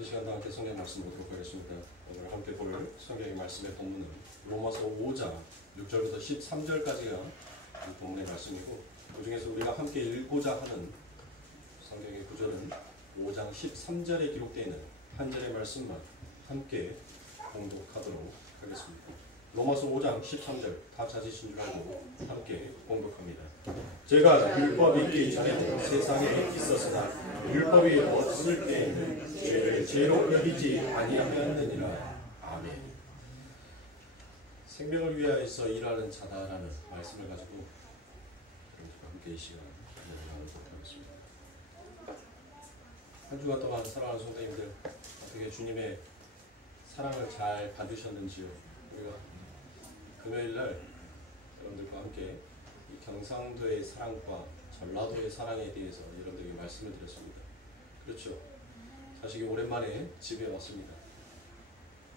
이 시간도 함께 성경 말씀 보도록 하겠습니다. 오늘 함께 볼 성경의 말씀의 본문은 로마서 5장 6절부터 13절까지가 이 본문의 말씀이고, 그 중에서 우리가 함께 읽고자 하는 성경의 구절은 5장 13절에 기록되어 있는 한 절의 말씀만 함께 공독하도록 하겠습니다. 로마서 5장 13절 다 찾으신 줄 알고 함께 공독합니다. 제가 율법이 있기 전에는 세상에 있었으나 율법이 없을 때에는 죄를 죄로 여기지 아니하였느니라. 아멘. 생명을 위하여서 일하는 자다라는 말씀을 가지고 함께 이 시간 나누도록 하겠습니다. 한 주간 동안 사랑하는 성도님들, 어떻게 주님의 사랑을 잘 받으셨는지요? 우리가 금요일날 여러분들과 함께 이 경상도의 사랑과 전라도의 사랑에 대해서 여러분들에게 말씀을 드렸습니다. 그렇죠. 자식이 오랜만에 집에 왔습니다.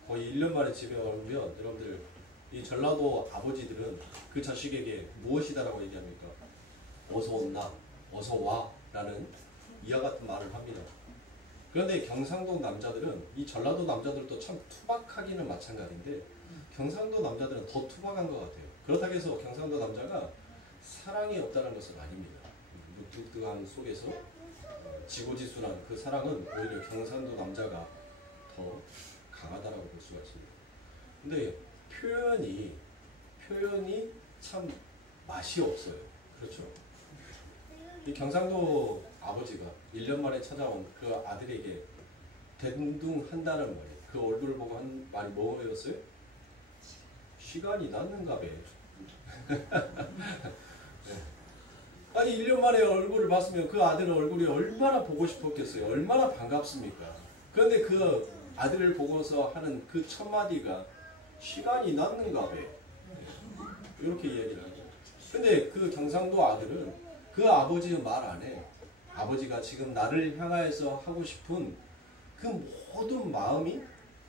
거의 1년 만에 집에 오면 여러분들, 이 전라도 아버지들은 그 자식에게 무엇이다라고 얘기합니까? 어서 온나, 어서 와 라는 이와 같은 말을 합니다. 그런데 경상도 남자들은, 이 전라도 남자들도 참 투박하기는 마찬가지인데 경상도 남자들은 더 투박한 것 같아요. 그렇다고 해서 경상도 남자가 사랑이 없다는 것은 아닙니다. 무뚝뚝함 속에서 지고지순한 그 사랑은 오히려 경상도 남자가 더 강하다라고 볼 수가 있습니다. 근데 표현이 참 맛이 없어요. 그렇죠? 이 경상도 아버지가 1년 만에 찾아온 그 아들에게 대둥한다는 말이에요. 그 얼굴을 보고 한 말이 뭐였어요? 시간이 났는가 배. 아니 1년 만에 얼굴을 봤으면 그 아들 얼굴이 얼마나 보고 싶었겠어요. 얼마나 반갑습니까? 그런데 그 아들을 보고서 하는 그 첫 마디가 시간이 났는가 배. 이렇게 이야기를 하죠. 근데 그 경상도 아들은 그 아버지의 말 안에 아버지가 지금 나를 향하여서 하고 싶은 그 모든 마음이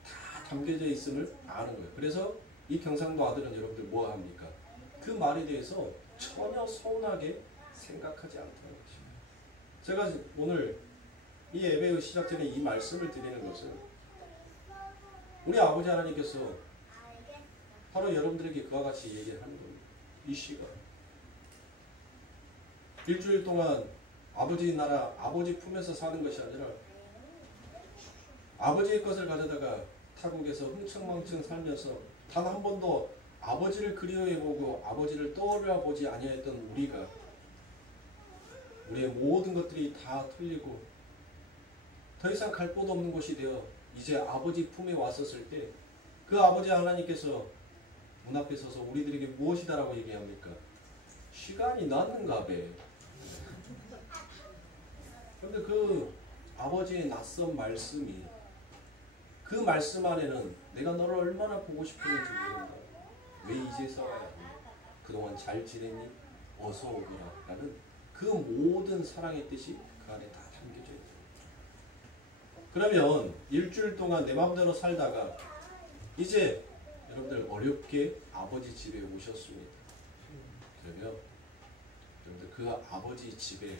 다 담겨져 있음을 아는 거예요. 그래서 이 경상도 아들은 여러분들 뭐 합니까? 그 말에 대해서 전혀 서운하게 생각하지 않다는 것입니다. 제가 오늘 이 예배의 시작 전에 이 말씀을 드리는 것은 우리 아버지 하나님께서 바로 여러분들에게 그와 같이 얘기를 하는 겁니다. 이 시간 일주일 동안 아버지 나라, 아버지 품에서 사는 것이 아니라 아버지의 것을 가져다가 타국에서 흥청망청 살면서 단 한 번도 아버지를 그리워해보고 아버지를 떠올려보지 아니했던 우리가, 우리의 모든 것들이 다 틀리고 더 이상 갈 곳 없는 곳이 되어 이제 아버지 품에 왔었을 때 그 아버지 하나님께서 문 앞에 서서 우리들에게 무엇이다라고 얘기합니까? 시간이 났는가 배. 그런데 그 아버지의 낯선 말씀이, 그 말씀 안에는 내가 너를 얼마나 보고 싶었는지 모른다. 왜 이제서 와야 하니? 그동안 잘 지냈니? 어서 오거라 라는 그 모든 사랑의 뜻이 그 안에 다 담겨져 있다. 그러면 일주일 동안 내 마음대로 살다가 이제 여러분들 어렵게 아버지 집에 오셨습니다. 그러면 여러분들 그 아버지 집에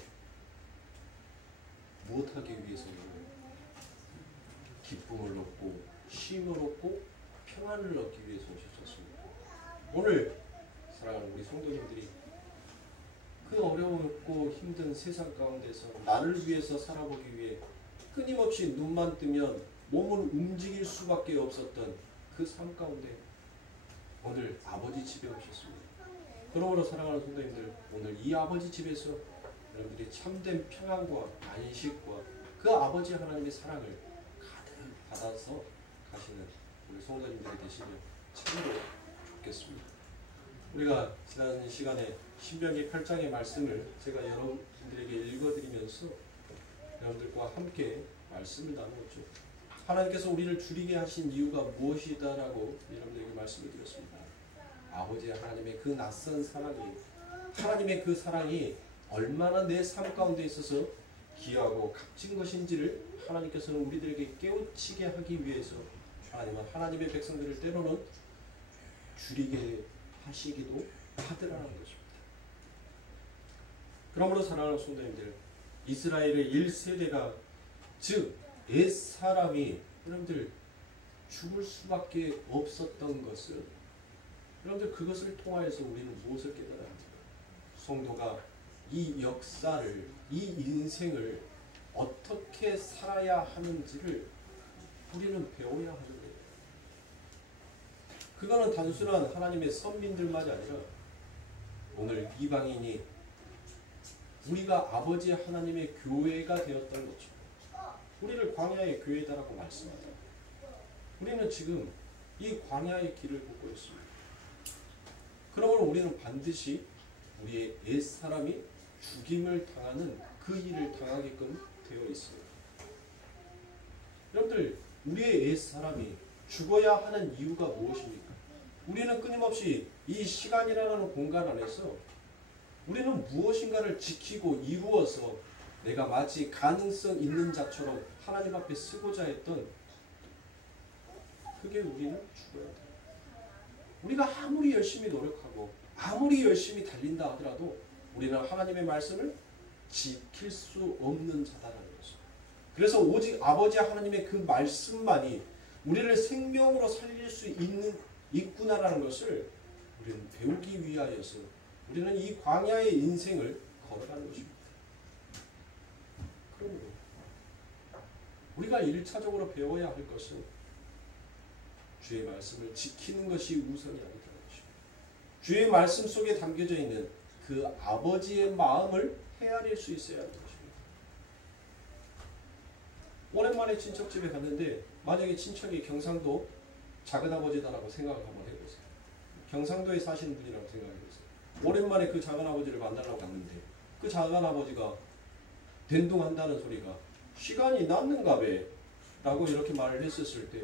무엇하기 위해서는 기쁨을 얻고 쉼을 얻고 평안을 얻기 위해서 오셨습니다. 오늘 사랑하는 우리 성도님들이 그 어려웠고 힘든 세상 가운데서 나를 위해서 살아보기 위해 끊임없이 눈만 뜨면 몸을 움직일 수밖에 없었던 그 삶 가운데 오늘 아버지 집에 오셨습니다. 그러므로 사랑하는 성도님들, 오늘 이 아버지 집에서 여러분들이 참된 평안과 안식과 그 아버지 하나님의 사랑을 가득 받아서 가시는 우리 성도님들이 되시면 참으로 좋겠습니다. 우리가 지난 시간에 신명기 8장의 말씀을 제가 여러분들에게 읽어드리면서 여러분들과 함께 말씀을 나누었죠. 하나님께서 우리를 줄이게 하신 이유가 무엇이다라고 여러분들에게 말씀을 드렸습니다. 아버지 하나님의 그 낯선 사랑이, 하나님의 그 사랑이 얼마나 내 삶 가운데 있어서 귀하고 값진 것인지를 하나님께서는 우리들에게 깨우치게 하기 위해서 하나님은 하나님의 백성들을 때로는 줄이게 하시기도 하더라는 것입니다. 그러므로 사랑하는 성도님들, 이스라엘의 1세대가 즉 옛사람이 여러분들 죽을 수밖에 없었던 것은 여러분들 그것을 통하여서 우리는 무엇을 깨달아야 합니까? 성도가 이 역사를, 이 인생을 어떻게 살아야 하는지를 우리는 배워야 하는 거예요. 그거는 단순한 하나님의 선민들만이 아니라 오늘 이방인이 우리가 아버지 하나님의 교회가 되었던 것처럼 우리를 광야의 교회다라고 말씀하죠. 우리는 지금 이 광야의 길을 걷고 있습니다. 그러므로 우리는 반드시 우리의 옛사람이 죽임을 당하는 그 일을 당하게끔 되어 있어요. 여러분들, 우리의 옛사람이 죽어야 하는 이유가 무엇입니까? 우리는 끊임없이 이 시간이라는 공간 안에서 우리는 무엇인가를 지키고 이루어서 내가 마치 가능성 있는 자처럼 하나님 앞에 쓰고자 했던 그게 우리는 죽어야 돼요. 우리가 아무리 열심히 노력하고 아무리 열심히 달린다 하더라도 우리는 하나님의 말씀을 지킬 수 없는 자다라는 것입니다. 그래서 오직 아버지 하나님의 그 말씀만이 우리를 생명으로 살릴 수 있구나라는 것을 우리는 배우기 위하여서 우리는 이 광야의 인생을 걸어가는 것입니다. 그러므로 우리가 1차적으로 배워야 할 것은 주의 말씀을 지키는 것이 우선이 아니라는 것입니다. 주의 말씀 속에 담겨져 있는 그 아버지의 마음을 헤아릴 수 있어야 하는 것입니다. 오랜만에 친척집에 갔는데 만약에 친척이 경상도 작은아버지다라고 생각을 한번 해보세요. 경상도에 사시는 분이라고 생각해보세요. 오랜만에 그 작은아버지를 만나려고 갔는데 그 작은아버지가 된동한다는 소리가 시간이 났는가 배 라고 이렇게 말을 했었을 때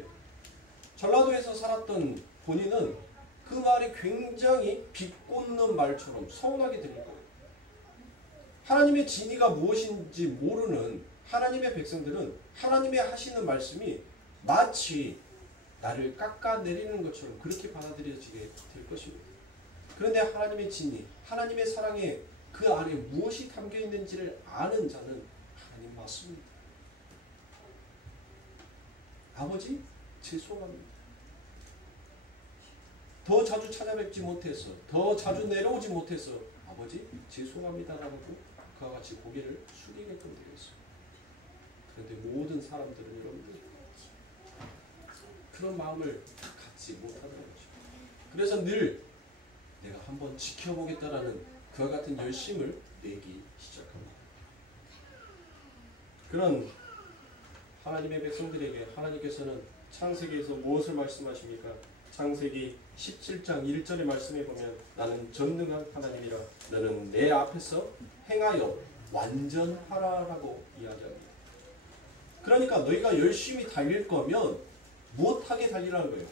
전라도에서 살았던 본인은 그 말이 굉장히 비꼬는 말처럼 서운하게 들릴 거예요. 하나님의 진의가 무엇인지 모르는 하나님의 백성들은 하나님의 하시는 말씀이 마치 나를 깎아내리는 것처럼 그렇게 받아들여지게 될 것입니다. 그런데 하나님의 진의, 하나님의 사랑에 그 안에 무엇이 담겨 있는지를 아는 자는 하나님 맞습니다. 아버지, 죄송합니다. 더 자주 찾아뵙지 못해서, 더 자주 내려오지 못해서 아버지, 죄송합니다라고 그와 같이 고개를 숙이게끔 되어 있습니다. 그런데 모든 사람들은 여러분들 그런 마음을 갖지 못하더라는 것입니다. 그래서 늘 내가 한번 지켜보겠다라는 그와 같은 열심을 내기 시작합니다. 그런 하나님의 백성들에게 하나님께서는 창세기에서 무엇을 말씀하십니까? 창세기 17장 1절의 말씀에 보면 나는 전능한 하나님이라 너는 내 앞에서 행하여 완전하라라고 이야기합니다. 그러니까 너희가 열심히 달릴 거면 무엇하게 달리라는 거예요?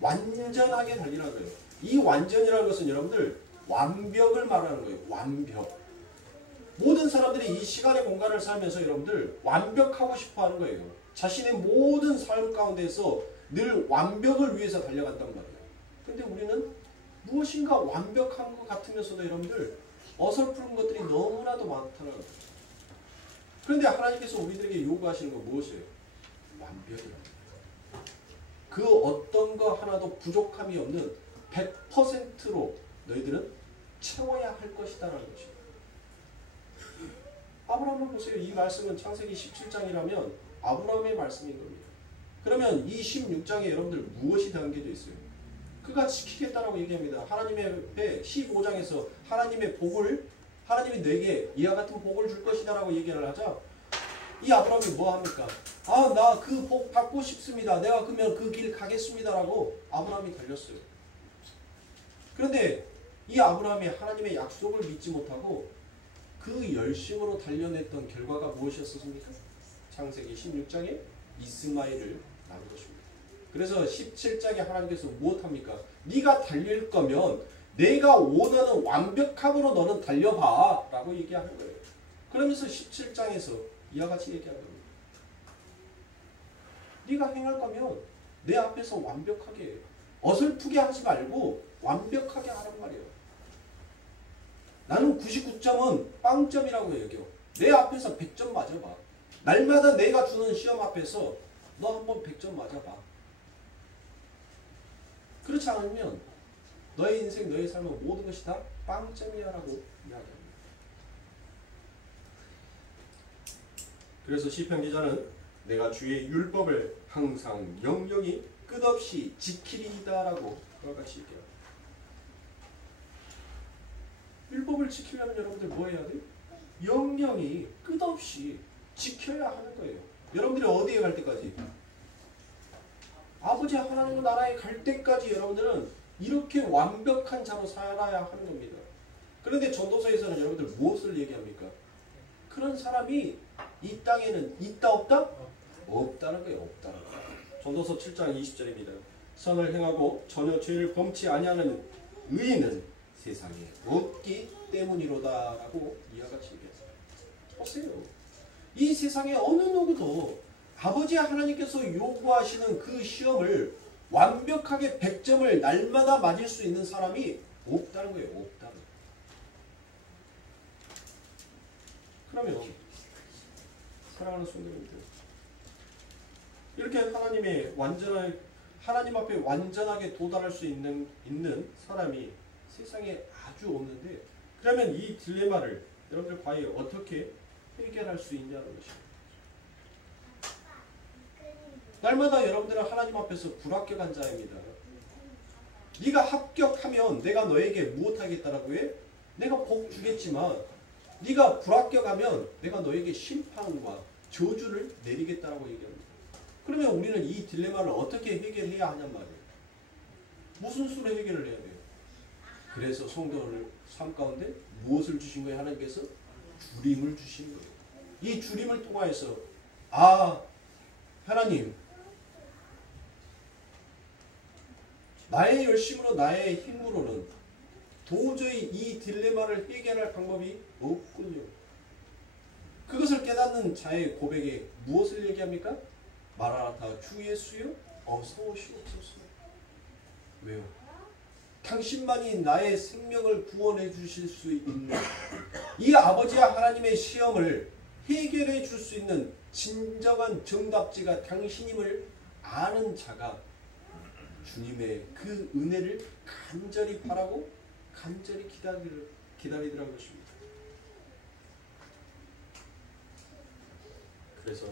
완전하게 달리라는 거예요. 이 완전이라는 것은 여러분들 완벽을 말하는 거예요. 완벽. 모든 사람들이 이 시간의 공간을 살면서 여러분들 완벽하고 싶어 하는 거예요. 자신의 모든 삶 가운데서 늘 완벽을 위해서 달려간단 말이에요. 근데 우리는 무엇인가 완벽한 것 같으면서도 여러분들 어설픈 것들이 너무나도 많다는 거예요. 그런데 하나님께서 우리들에게 요구하시는 건 무엇이에요? 완벽이랍니다. 그 어떤 거 하나도 부족함이 없는 100%로 너희들은 채워야 할 것이다라는 것입니다. 아브라함을 보세요. 이 말씀은 창세기 17장이라면 아브라함의 말씀인 겁니다. 그러면 이 16장에 여러분들 무엇이 담겨져 있어요? 그가 지키겠다라고 얘기합니다. 하나님의 앞에 15장에서 하나님의 복을 하나님이 내게 이와 같은 복을 줄 것이다라고 얘기를 하자 이 아브라함이 뭐 합니까? 아, 나 그 복 받고 싶습니다. 내가 그러면 그 길 가겠습니다라고 아브라함이 달렸어요. 그런데 이 아브라함이 하나님의 약속을 믿지 못하고 그 열심으로 달려냈던 결과가 무엇이었습니까? 창세기 16장에 이스마엘을 낳은 것입니다. 그래서 17장에 하나님께서 무엇합니까? 네가 달릴 거면 내가 원하는 완벽함으로 너는 달려봐 라고 얘기하는 거예요. 그러면서 17장에서 이와 같이 얘기하는 겁니다. 네가 행할 거면 내 앞에서 완벽하게 어설프게 하지 말고 완벽하게 하란 말이에요. 나는 99점은 빵점이라고 여겨. 내 앞에서 100점 맞아봐. 날마다 내가 주는 시험 앞에서 너 한번 100점 맞아봐. 그렇지 않으면 너의 인생, 너의 삶은 모든 것이 다 빵점이야 라고 이야기합니다. 그래서 시편 기자는 내가 주의 율법을 항상 영영이 끝없이 지키리이다 라고 그와 같이 얘기합니다. 율법을 지키려면 여러분들 뭐 해야 돼? 영영이 끝없이 지켜야 하는 거예요. 여러분들이 어디에 갈 때까지? 아버지 하나님 나라에 갈 때까지 여러분들은 이렇게 완벽한 자로 살아야 하는 겁니다. 그런데 전도서에서는 여러분들 무엇을 얘기합니까? 그런 사람이 이 땅에는 있다 없다? 없다는 거예요. 없다는 거예요. 전도서 7장 20절입니다. 선을 행하고 전혀 죄를 범치 아니하는 의인은 세상에 없기 때문이로다 라고 이와 같이 얘기했어요. 보세요. 이 세상에 어느 누구도 아버지 하나님께서 요구하시는 그 시험을 완벽하게 100점을 날마다 맞을 수 있는 사람이 없다는 거예요. 없다는 거예요. 그러면 사랑하는 성도님들, 이렇게 하나님 앞에 완전하게 도달할 수 있는 사람이 세상에 아주 없는데, 그러면 이 딜레마를 여러분들 과연 어떻게 해결할 수 있냐는 것입니다. 날마다 여러분들은 하나님 앞에서 불합격한 자입니다. 네가 합격하면 내가 너에게 무엇하겠다라고 해? 내가 복 주겠지만 네가 불합격하면 내가 너에게 심판과 저주를 내리겠다라고 얘기합니다. 그러면 우리는 이 딜레마를 어떻게 해결해야 하냔 말이에요. 무슨 수로 해결을 해야 돼요? 그래서 성도를 삶 가운데 무엇을 주신 거예요? 하나님께서 주림을 주신 거예요. 이 주림을 통하여서 하나님, 나의 열심으로 나의 힘으로는 도저히 이 딜레마를 해결할 방법이 없군요. 그것을 깨닫는 자의 고백에 무엇을 얘기합니까? 마라나타 주 예수여 어서 오시옵소서. 왜요? 당신만이 나의 생명을 구원해 주실 수 있는 이 아버지와 하나님의 시험을 해결해 줄 수 있는 진정한 정답지가 당신임을 아는 자가 주님의 그 은혜를 간절히 바라고 간절히 기다리더라는 것입니다. 그래서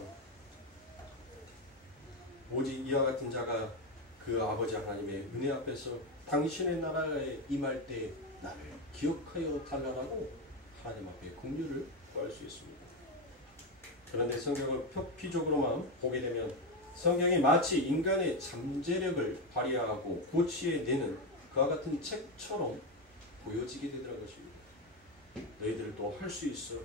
오직 이와 같은 자가 그 아버지 하나님의 은혜 앞에서 당신의 나라에 임할 때 나를 기억하여 달라라고 하나님 앞에 긍휼을 구할 수 있습니다. 그런데 성경을 표피적으로만 보게 되면 성경이 마치 인간의 잠재력을 발휘하고 고치해내는 그와 같은 책처럼 보여지게 되더라는 것입니다. 너희들도 할 수 있어.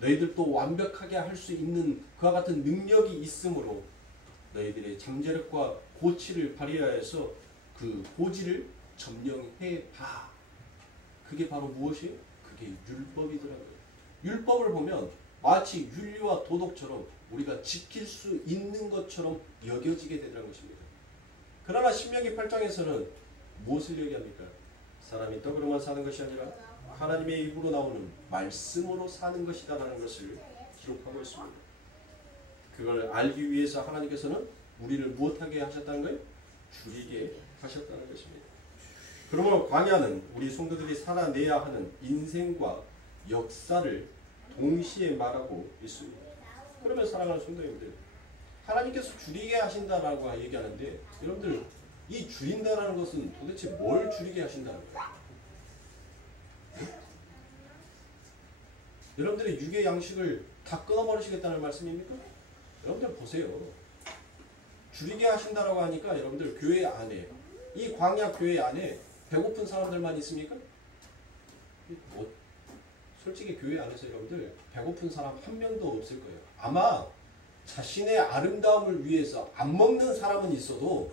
너희들도 완벽하게 할 수 있는 그와 같은 능력이 있으므로 너희들의 잠재력과 고치를 발휘하여서 그 고지를 점령해봐. 그게 바로 무엇이에요? 그게 율법이더라고요. 율법을 보면 마치 윤리와 도덕처럼 우리가 지킬 수 있는 것처럼 여겨지게 되더라는 것입니다. 그러나 신명기 8장에서는 무엇을 얘기합니까? 사람이 떡으로만 사는 것이 아니라 하나님의 입으로 나오는 말씀으로 사는 것이다라는 것을 기록하고 있습니다. 그걸 알기 위해서 하나님께서는 우리를 무엇하게 하셨다는 거예요? 줄이게 하셨다는 것입니다. 그러므로 광야는 우리 성도들이 살아내야 하는 인생과 역사를 동시에 말하고 있습니다. 그러면 사랑하는 성도님들, 하나님께서 줄이게 하신다라고 얘기하는데 여러분들 이 줄인다라는 것은 도대체 뭘 줄이게 하신다는 거예요? 여러분들의 육의 양식을 다 끊어버리시겠다는 말씀입니까? 여러분들 보세요. 줄이게 하신다라고 하니까 여러분들 교회 안에, 이 광야 교회 안에 배고픈 사람들만 있습니까? 솔직히 교회 안에서 여러분들 배고픈 사람 한 명도 없을 거예요. 아마 자신의 아름다움을 위해서 안 먹는 사람은 있어도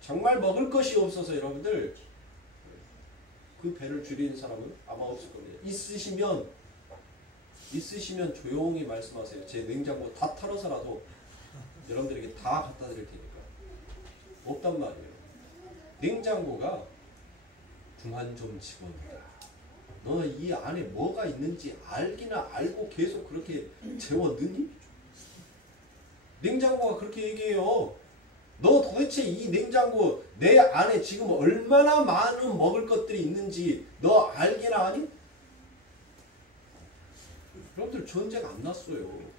정말 먹을 것이 없어서 여러분들 그 배를 줄이는 사람은 아마 없을 겁니다. 있으시면 조용히 말씀하세요. 제 냉장고 다 털어서라도 여러분들에게 다 갖다 드릴 테니까. 없단 말이에요. 냉장고가 그만 좀 집어넣어라. 너는 이 안에 뭐가 있는지 알기나 알고 계속 그렇게 재워 넣니? 냉장고가 그렇게 얘기해요. 너 도대체 이 냉장고 내 안에 지금 얼마나 많은 먹을 것들이 있는지 너 알기나 하니? 여러분들 전쟁 안 났어요.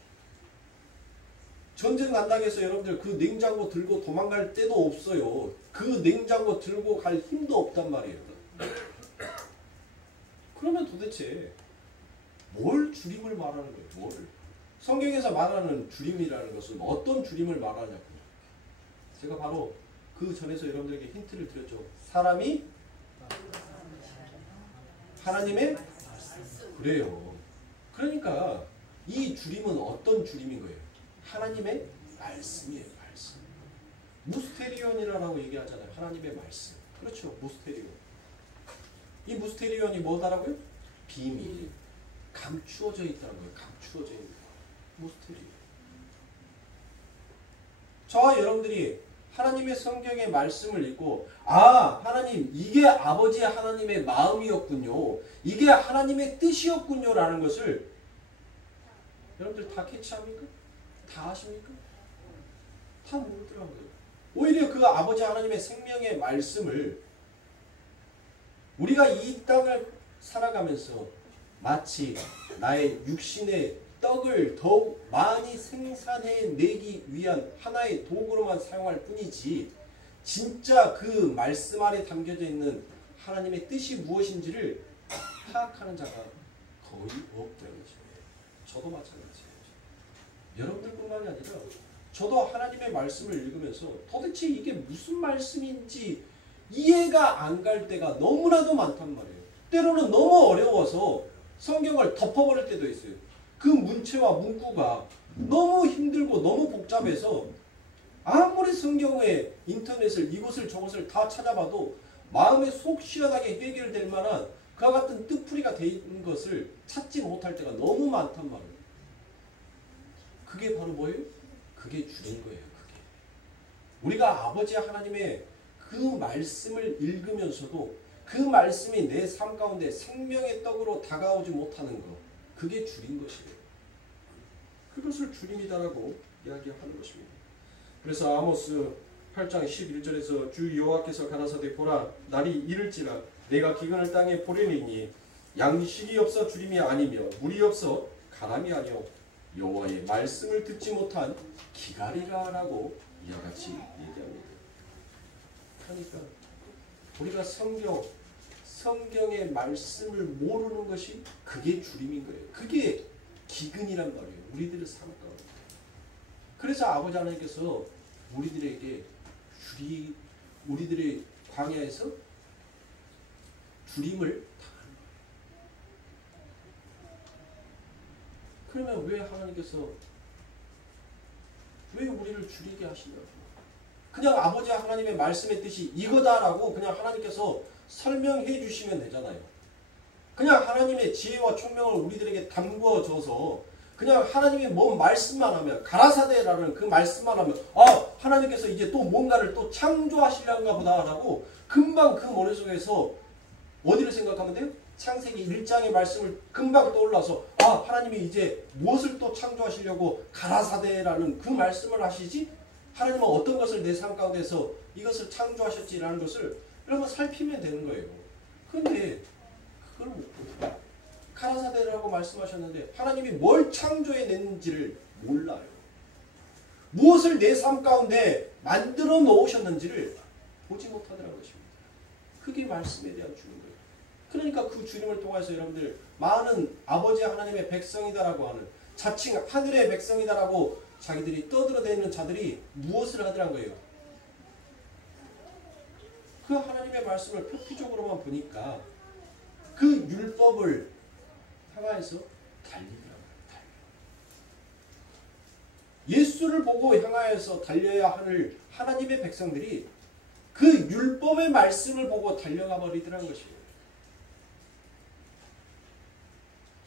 전쟁 난다고 해서 여러분들 그 냉장고 들고 도망갈 데도 없어요. 그 냉장고 들고 갈 힘도 없단 말이에요. 그러면 도대체 뭘 주림을 말하는 거예요? 뭘? 성경에서 말하는 주림이라는 것은 어떤 주림을 말하냐고요. 제가 바로 그 전에서 여러분들에게 힌트를 드렸죠. 사람이 하나님의 그래요. 그러니까 이 주림은 어떤 주림인 거예요? 하나님의 말씀이에요. 말씀. 무스테리온이라고 얘기하잖아요. 하나님의 말씀. 그렇죠. 무스테리온. 이 무스테리온이 뭐다라고요? 비밀. 감추어져 있다는 거예요. 감추어져 있는 거예요. 무스테리온. 저와 여러분들이 하나님의 성경의 말씀을 읽고 아 하나님 이게 아버지 하나님의 마음이었군요. 이게 하나님의 뜻이었군요 라는 것을 여러분들 다 캐치합니까? 다 아십니까? 다 모르더라고요. 오히려 그 아버지 하나님의 생명의 말씀을 우리가 이 땅을 살아가면서 마치 나의 육신의 떡을 더욱 많이 생산해내기 위한 하나의 도구로만 사용할 뿐이지 진짜 그 말씀 안에 담겨져 있는 하나님의 뜻이 무엇인지를 파악하는 자가 거의 없다는 거죠. 저도 마찬가지예요. 여러분들뿐만이 아니라 저도 하나님의 말씀을 읽으면서 도대체 이게 무슨 말씀인지 이해가 안 갈 때가 너무나도 많단 말이에요. 때로는 너무 어려워서 성경을 덮어버릴 때도 있어요. 그 문체와 문구가 너무 힘들고 너무 복잡해서 아무리 성경의 인터넷을 이곳을 저곳을 다 찾아봐도 마음에 속 시원하게 해결될 만한 그와 같은 뜻풀이가 되어 있는 것을 찾지 못할 때가 너무 많단 말이에요. 그게 바로 뭐예요? 그게 주인 거예요. 그게. 우리가 아버지 하나님의 그 말씀을 읽으면서도 그 말씀이 내 삶 가운데 생명의 떡으로 다가오지 못하는 것. 그게 주인 것이에요. 그것을 주님이다라고 이야기하는 것입니다. 그래서 아모스 8장 11절에서 주 여호와께서 가라사대 보라 날이 이를지라 내가 기근을 땅에 보내리니 양식이 없어 주림이 아니며 물이 없어 가람이 아니요 여호와의 말씀을 듣지 못한 기갈이라라고 이와 같이 얘기합니다. 그러니까 우리가 성경의 말씀을 모르는 것이 그게 주림인 거예요. 그게 기근이란 말이에요. 우리들의 삶 가운데. 그래서 아버지 하나님께서 우리들에게 우리들의 광야에서 주림을 당하는 거예요. 그러면 왜 하나님께서 왜 우리를 줄이게 하시냐고. 그냥 아버지 하나님의 말씀의 뜻이 이거다라고 그냥 하나님께서 설명해 주시면 되잖아요. 그냥 하나님의 지혜와 총명을 우리들에게 담궈줘서 그냥 하나님의 뭔 말씀만 하면 가라사대라는 그 말씀만 하면 아 하나님께서 이제 또 뭔가를 또 창조하시려는가 보다라고 금방 그 머릿속에서 어디를 생각하면 돼요? 창세기 1장의 말씀을 금방 떠올라서 아 하나님이 이제 무엇을 또 창조하시려고 가라사대라는 그 말씀을 하시지? 하나님은 어떤 것을 내 삶 가운데서 이것을 창조하셨지라는 것을 여러분 살피면 되는 거예요. 그런데 그걸 못 보죠. 가라사대라고 말씀하셨는데 하나님이 뭘 창조해냈는지를 몰라요. 무엇을 내 삶 가운데 만들어 놓으셨는지를 보지 못하더라는 것입니다. 그게 말씀에 대한 주인 거예요. 그러니까 그 주님을 통해서 여러분들 많은 아버지 하나님의 백성이다라고 하는 자칭 하늘의 백성이다라고 자기들이 떠들어대는 자들이 무엇을 하더란 거예요? 그 하나님의 말씀을 표피적으로만 보니까 그 율법을 향하여서 달리더라고요. 예수를 보고 향하여서 달려야 하는 하나님의 백성들이 그 율법의 말씀을 보고 달려가 버리더라는 것이에요.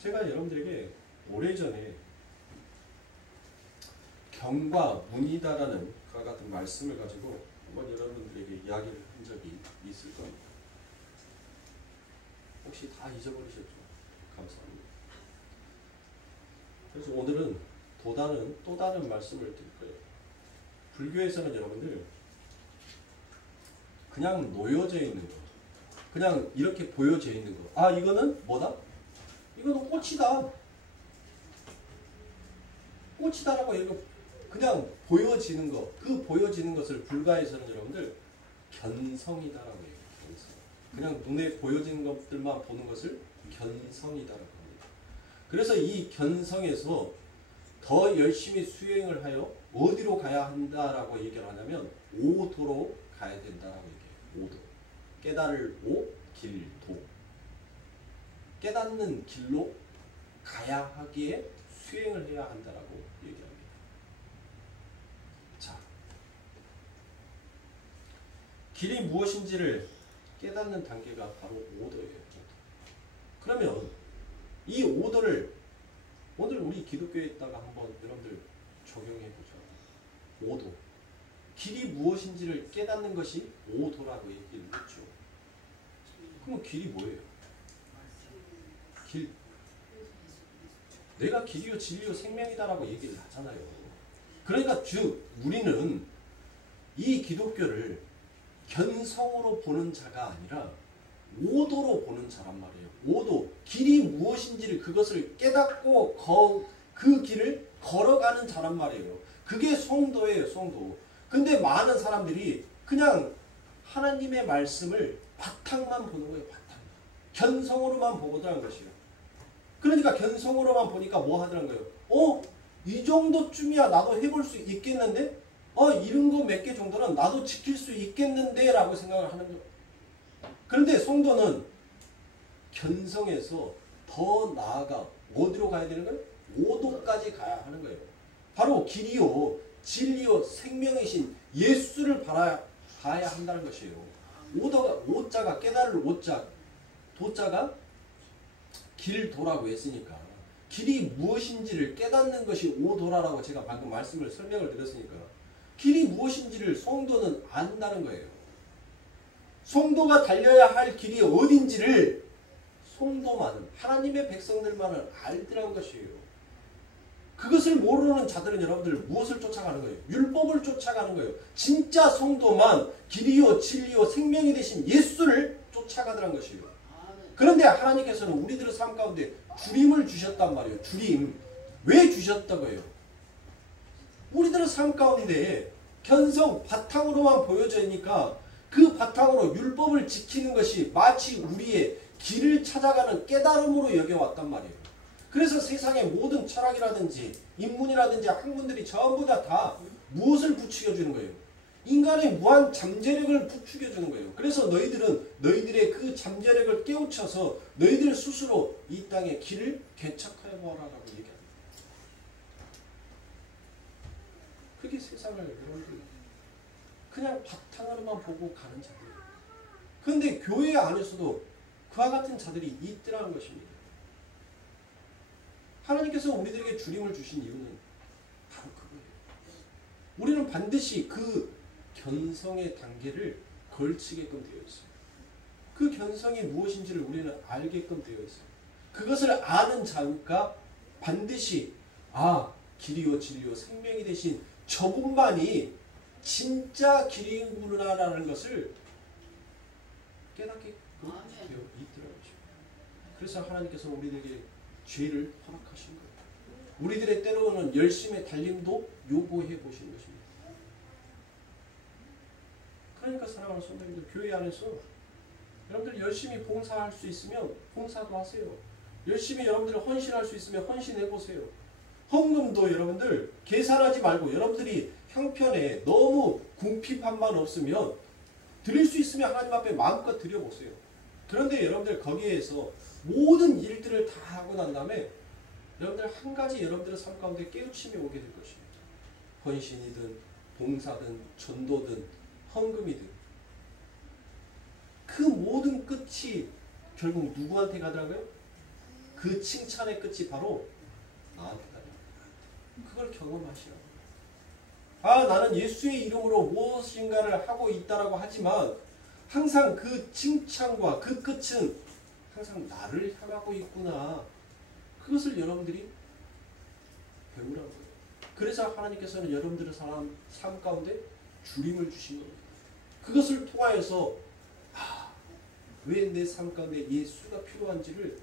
제가 여러분들에게 오래전에 경과 문이다라는 그와 같은 말씀을 가지고 한번 여러분들에게 이야기를 한 적이 있을 겁니다. 혹시 다 잊어버리셨죠? 감사합니다. 그래서 오늘은 또 다른 말씀을 드릴 거예요. 불교에서는 여러분들 그냥 놓여져 있는 거, 그냥 이렇게 보여져 있는 거. 아, 이거는 뭐다? 이거는 꽃이다. 꽃이다라고 이렇게 그냥 보여지는 거, 그 보여지는 것을 불가에서는 여러분들 견성이다라고 해요. 견성. 그냥 눈에 보여지는 것들만 보는 것을 견성이다라고 합니다. 그래서 이 견성에서 더 열심히 수행을 하여 어디로 가야 한다라고 얘기를 하냐면 오도로 가야 된다라고 얘기해요. 오도. 깨달을 오, 길, 도. 깨닫는 길로 가야 하기에 수행을 해야 한다라고 얘기합니다. 자, 길이 무엇인지를 깨닫는 단계가 바로 오도예요. 그러면 이 오도를 오늘 우리 기독교에다가 한번 여러분들 적용해 보죠. 오도. 길이 무엇인지를 깨닫는 것이 오도라고 얘기를 했죠. 그럼 길이 뭐예요? 길. 내가 길이요 진리요 생명이다라고 얘기를 하잖아요. 그러니까 즉 우리는 이 기독교를 견성으로 보는 자가 아니라 오도로 보는 자란 말이에요. 오도. 길이 무엇인지를 그것을 깨닫고 그 길을 걸어가는 자란 말이에요. 그게 성도예요. 성도. 근데 많은 사람들이 그냥 하나님의 말씀을 바탕만 보는 거예요. 바탕. 견성으로만 보고자 한 것이에요. 그러니까 견성으로만 보니까 뭐 하더란 거예요? 이 정도쯤이야 나도 해볼 수 있겠는데? 이런 거 몇 개 정도는 나도 지킬 수 있겠는데? 라고 생각을 하는 거예요. 그런데 성도는 견성에서 더 나아가 어디로 가야 되는 거예요? 오도까지 가야 하는 거예요. 바로 길이요, 진리요, 생명이신 예수를 봐야 한다는 것이에요. 오자가 깨달을 오자, 도자가 길도라고 했으니까 길이 무엇인지를 깨닫는 것이 오도라라고 제가 방금 설명을 드렸으니까 길이 무엇인지를 성도는 안다는 거예요. 성도가 달려야 할 길이 어딘지를 성도만은, 하나님의 백성들만은 알더라는 것이에요. 그것을 모르는 자들은 여러분들 무엇을 쫓아가는 거예요? 율법을 쫓아가는 거예요. 진짜 성도만 길이요 진리요 생명이 되신 예수를 쫓아가더란 것이에요. 그런데 하나님께서는 우리들의 삶 가운데 주림을 주셨단 말이에요. 주림. 왜 주셨다고요? 우리들의 삶 가운데 견성 바탕으로만 보여져 있으니까 그 바탕으로 율법을 지키는 것이 마치 우리의 길을 찾아가는 깨달음으로 여겨왔단 말이에요. 그래서 세상의 모든 철학이라든지 인문이라든지 학문들이 전부 다 무엇을 부추겨주는 거예요? 인간의 무한 잠재력을 부추겨주는 거예요. 그래서 너희들은 너희들의 그 잠재력을 깨우쳐서 너희들 스스로 이 땅의 길을 개척하여 보아라라고 얘기합니다. 그게 세상을 여러분들 그냥 바탕으로만 보고 가는 자들이에요. 그런데 교회 안에서도 그와 같은 자들이 있더라는 것입니다. 하나님께서 우리들에게 주림을 주신 이유는 바로 그거예요. 우리는 반드시 그 견성의 단계를 걸치게끔 되어 있어요. 그 견성이 무엇인지를 우리는 알게끔 되어 있어요. 그것을 아는 자가 반드시 길이요 진리요 생명이 되신 저분만이 진짜 길이구나라는 것을 깨닫게 되어 있더라고요. 그래서 하나님께서 우리들에게 죄를 허락하신 거예요. 우리들의 때로는 열심의 달림도 요구해 보신 것입니다. 그러니까 사랑하는 성도님들, 교회 안에서 여러분들 열심히 봉사할 수 있으면 봉사도 하세요. 열심히 여러분들 헌신할 수 있으면 헌신해 보세요. 헌금도 여러분들 계산하지 말고 여러분들이 형편에 너무 궁핍함만 없으면 드릴 수 있으면 하나님 앞에 마음껏 드려보세요. 그런데 여러분들 거기에서 모든 일들을 다 하고 난 다음에 여러분들 한 가지 여러분들의 삶 가운데 깨우침이 오게 될 것입니다. 헌신이든 봉사든 전도든 헌금이든 그 모든 끝이 결국 누구한테 가더라고요? 그 칭찬의 끝이 바로 나한테 가더라고요. 그걸 경험하시라고. 나는 예수의 이름으로 무엇인가를 하고 있다라고 하지만 항상 그 칭찬과 그 끝은 항상 나를 향하고 있구나. 그것을 여러분들이 배우라는 거예요. 그래서 하나님께서는 여러분들의 삶 가운데 주림을 주신 겁니다. 그것을 통하여서 왜 내 삶 가운데 예수가 필요한지를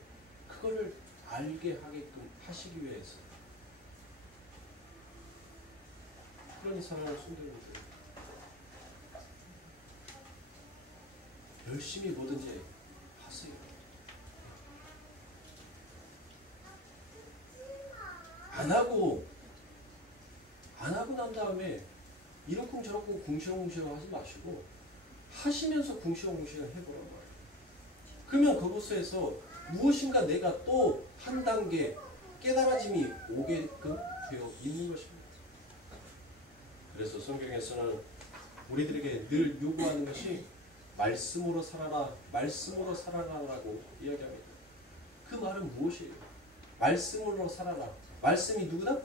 그거를 알게 하게끔 하시기 위해서. 그러니 사랑하는 성도님들, 열심히 뭐든지 하세요. 안 하고 난 다음에 이러쿵 저러쿵 궁시렁궁시렁 하지 마시고 하시면서 궁시렁궁시렁 해보란 말이에요. 그러면 그곳에서 무엇인가 내가 또 한 단계 깨달아짐이 오게끔 되어 있는 것입니다. 그래서 성경에서는 우리들에게 늘 요구하는 것이 말씀으로 살아라, 말씀으로 살아라라고 이야기합니다. 그 말은 무엇이에요? 말씀으로 살아라. 말씀이 누구다?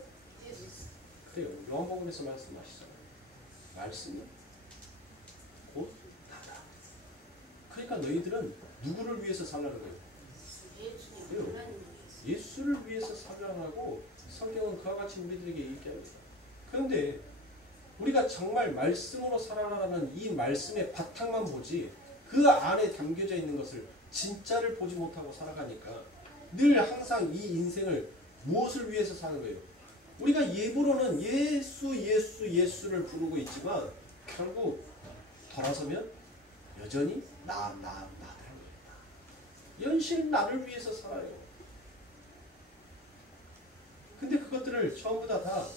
그래요. 요한복음에서 말씀하시잖아요. 말씀은 곧 나다. 그러니까 너희들은 누구를 위해서 살라는 거예요? 예수를 위해서 살라고 성경은 그와 같이 우리들에게 얘기합니다. 그런데 우리가 정말 말씀으로 살아라는 이 말씀의 바탕만 보지 그 안에 담겨져 있는 것을 진짜를 보지 못하고 살아가니까 늘 항상 이 인생을 무엇을 위해서 사는 거예요? 우리가 예부로는 예수를 부르고 있지만 결국 돌아서면 여전히 나를 연신 나를 위해서 살아요. 근데 그것들을 전부 다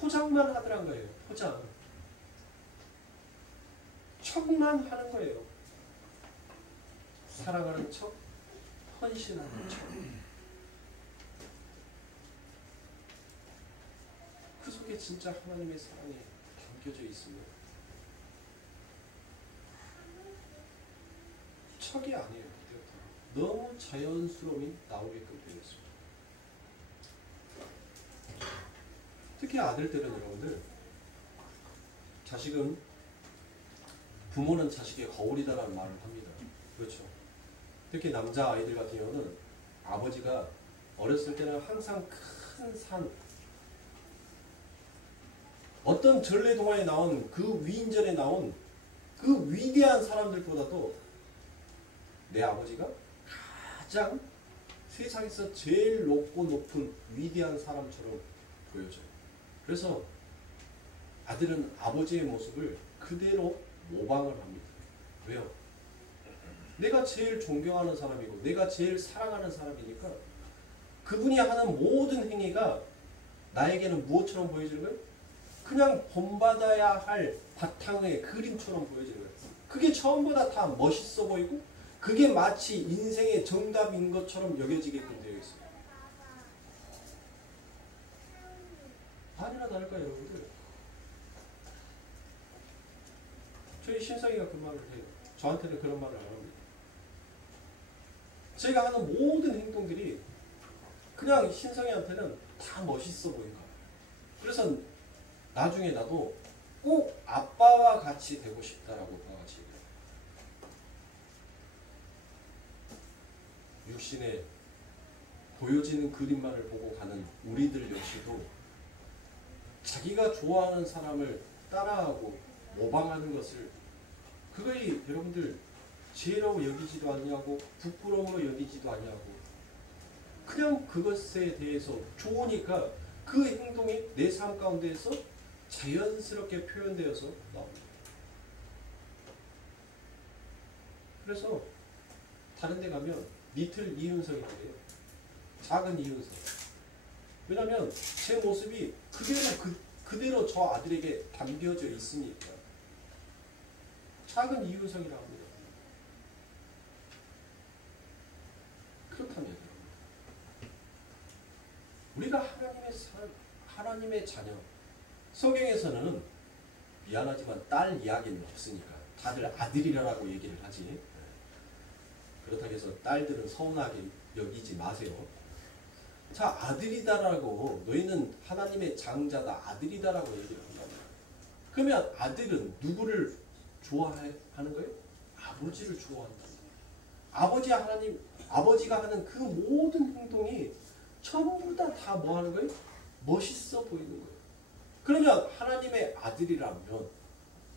포장만 하더란 거예요. 포장. 척만 하는 거예요. 사랑하는 척, 헌신하는 척. 그 속에 진짜 하나님의 사랑이 담겨져 있습니다. 척이 아니에요. 너무 자연스러움이 나오게끔 되어 있습니다. 특히 아들들은 여러분들, 자식은 부모는 자식의 거울이다라는 말을 합니다. 그렇죠. 특히 남자 아이들 같은 경우는 아버지가 어렸을 때는 항상 큰 산, 어떤 전래동화에 나온 그 위인전에 나온 그 위대한 사람들보다도 내 아버지가 가장 세상에서 제일 높은 위대한 사람처럼 보여져요. 그래서 아들은 아버지의 모습을 그대로 모방을 합니다. 왜요? 내가 제일 존경하는 사람이고 내가 제일 사랑하는 사람이니까 그분이 하는 모든 행위가 나에게는 무엇처럼 보여지는 거예요? 그냥 본받아야 할 바탕의 그림처럼 보여지는 거예요. 그게 전부 다 멋있어 보이고 그게 마치 인생의 정답인 것처럼 여겨지게끔 되어 있어요. 아니나 다를까요, 여러분들? 저희 신상이가 그 말을 해요. 저한테는 그런 말을 안 합니다. 제가 하는 모든 행동들이 그냥 신성이한테는 다 멋있어 보인 거예요. 그래서 나중에 나도 꼭 아빠와 같이 되고 싶다라고 그와 같이 얘기해요. 육신에 보여지는 그림만을 보고 가는 우리들 역시도 자기가 좋아하는 사람을 따라하고 모방하는 것을 그거이 여러분들 죄라고 여기지도 아니하고 부끄러움으로 여기지도 아니하고 그냥 그것에 대해서 좋으니까 그 행동이 내 삶 가운데에서 자연스럽게 표현되어서 나옵니다. 그래서 다른 데 가면 리틀 이윤성이라고요. 작은 이윤성. 왜냐하면 제 모습이 그대로 저 아들에게 담겨져 있으니까. 작은 이윤성이라고 합니다. 그렇다면 우리가 하나님의 자녀. 성경에서는 미안하지만 딸 이야기는 없으니까 다들 아들이라고 얘기를 하지. 그렇다고 해서 딸들은 서운하게 여기지 마세요. 자, 아들이다라고 너희는 하나님의 장자다, 아들이다라고 얘기를 한다. 그러면 아들은 누구를 좋아하는 거예요? 아버지를 좋아한다. 아버지가 하는 그 모든 행동이 전부 다 뭐 하는 거예요? 멋있어 보이는 거예요. 그러면 하나님의 아들이라면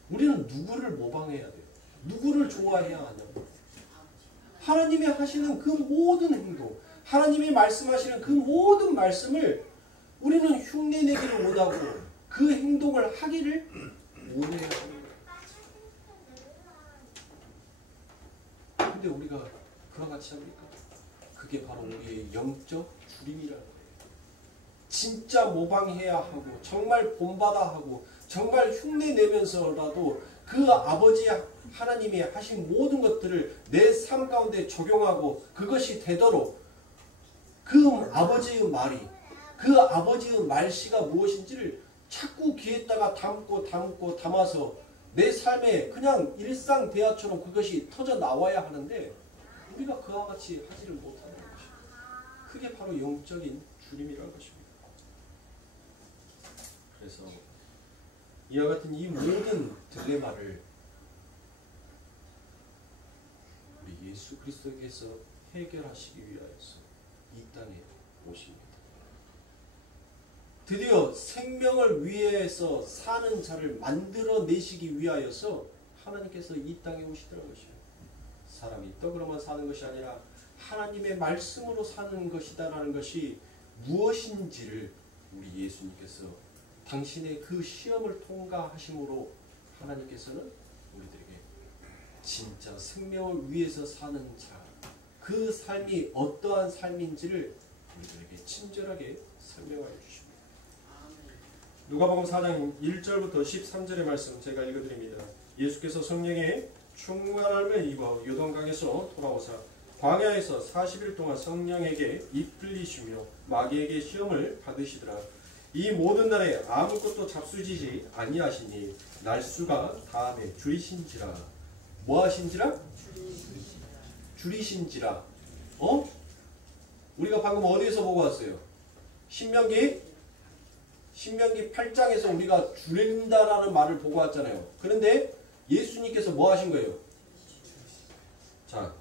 우리는 누구를 모방해야 돼요? 누구를 좋아해야 하냐고. 하나님이 하시는 그 모든 행동, 하나님이 말씀하시는 그 모든 말씀을 우리는 흉내내기를 원하고 그 행동을 하기를 원해야 합니다. 근데 우리가 그와 같이 합니까? 그게 바로 우리의 영적 주림이라는 거예요. 진짜 모방해야 하고 정말 본받아 하고 정말 흉내내면서라도 그 아버지 하나님이 하신 모든 것들을 내 삶 가운데 적용하고 그것이 되도록 그 아버지의 말이 그 아버지의 말씨가 무엇인지를 자꾸 귀에다가 담아서 내 삶에 그냥 일상 대화처럼 그것이 터져 나와야 하는데 우리가 그와 같이 하지를 못하는 것입니다. 그게 바로 영적인 주림이라는 것입니다. 그래서 이와 같은 이 모든 딜레마를 우리 예수 그리스도께서 해결하시기 위하여서 이 땅에 오십니다. 드디어 생명을 위해서 사는 자를 만들어내시기 위하여서 하나님께서 이 땅에 오시더라는 것이에요. 사람이 떡으로만 사는 것이 아니라 하나님의 말씀으로 사는 것이다라는 것이 무엇인지를 우리 예수님께서 당신의 그 시험을 통과하심으로 하나님께서는 우리들에게 진짜 생명을 위해서 사는 자, 그 삶이 어떠한 삶인지를 우리들에게 친절하게 설명하여 주십니다. 누가복음 4장 1절부터 13절의 말씀 제가 읽어드립니다. 예수께서 성령의 충만함을 입어 요단강에서 돌아오사 광야에서 40일 동안 성령에게 이끌리시며 마귀에게 시험을 받으시더라. 이 모든 날에 아무것도 잡수지지 아니하시니 날수가 다음에 줄이신지라. 뭐 하신지라? 줄이신지라. 우리가 방금 어디에서 보고 왔어요? 신명기 8장에서 우리가 줄인다라는 말을 보고 왔잖아요. 그런데 예수님께서 뭐 하신 거예요? 자,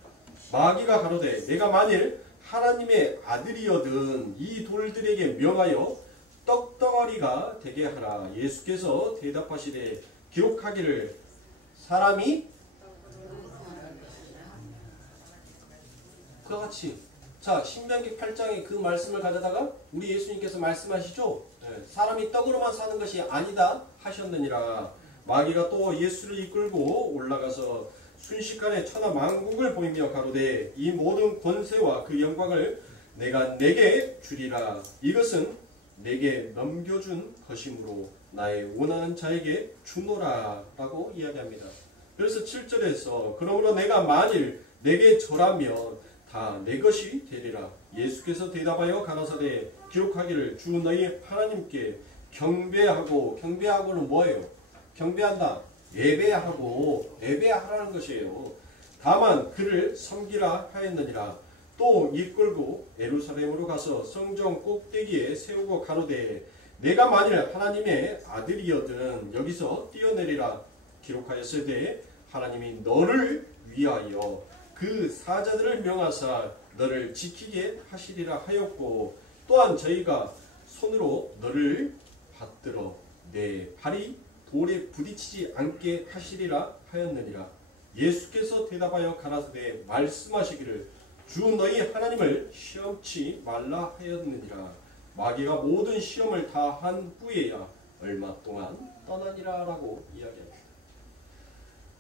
마귀가 가로되 내가 만일 하나님의 아들이여든 이 돌들에게 명하여 떡덩어리가 되게 하라. 예수께서 대답하시되 기록하기를 사람이 그와 같이 자 신명기 8장의 그 말씀을 가져다가 우리 예수님께서 말씀하시죠. 사람이 떡으로만 사는 것이 아니다 하셨느니라. 마귀가 또 예수를 이끌고 올라가서 순식간에 천하 만국을 보이며 가로되 이 모든 권세와 그 영광을 내가 내게 주리라. 이것은 내게 넘겨준 것이므로 나의 원하는 자에게 주노라 라고 이야기합니다. 그래서 7절에서 그러므로 내가 만일 내게 절하면 다 내 것이 되리라. 예수께서 대답하여 가라사대 기록하기를 주 너희 하나님께 경배하고는 뭐예요? 경배한다. 예배하라는 것이에요. 다만 그를 섬기라 하였느니라. 또 이끌고 예루살렘으로 가서 성전 꼭대기에 세우고 가로되 내가 만일 하나님의 아들이여든 여기서 뛰어내리라. 기록하였으되 하나님이 너를 위하여 그 사자들을 명하사 너를 지키게 하시리라 하였고 또한 저희가 손으로 너를 받들어 내 발이 돌에 부딪히지 않게 하시리라 하였느니라. 예수께서 대답하여 가라사대 말씀하시기를 주 너희 하나님을 시험치 말라 하였느니라. 마귀가 모든 시험을 다 한 후에야 얼마 동안 떠나니라 라고 이야기합니다.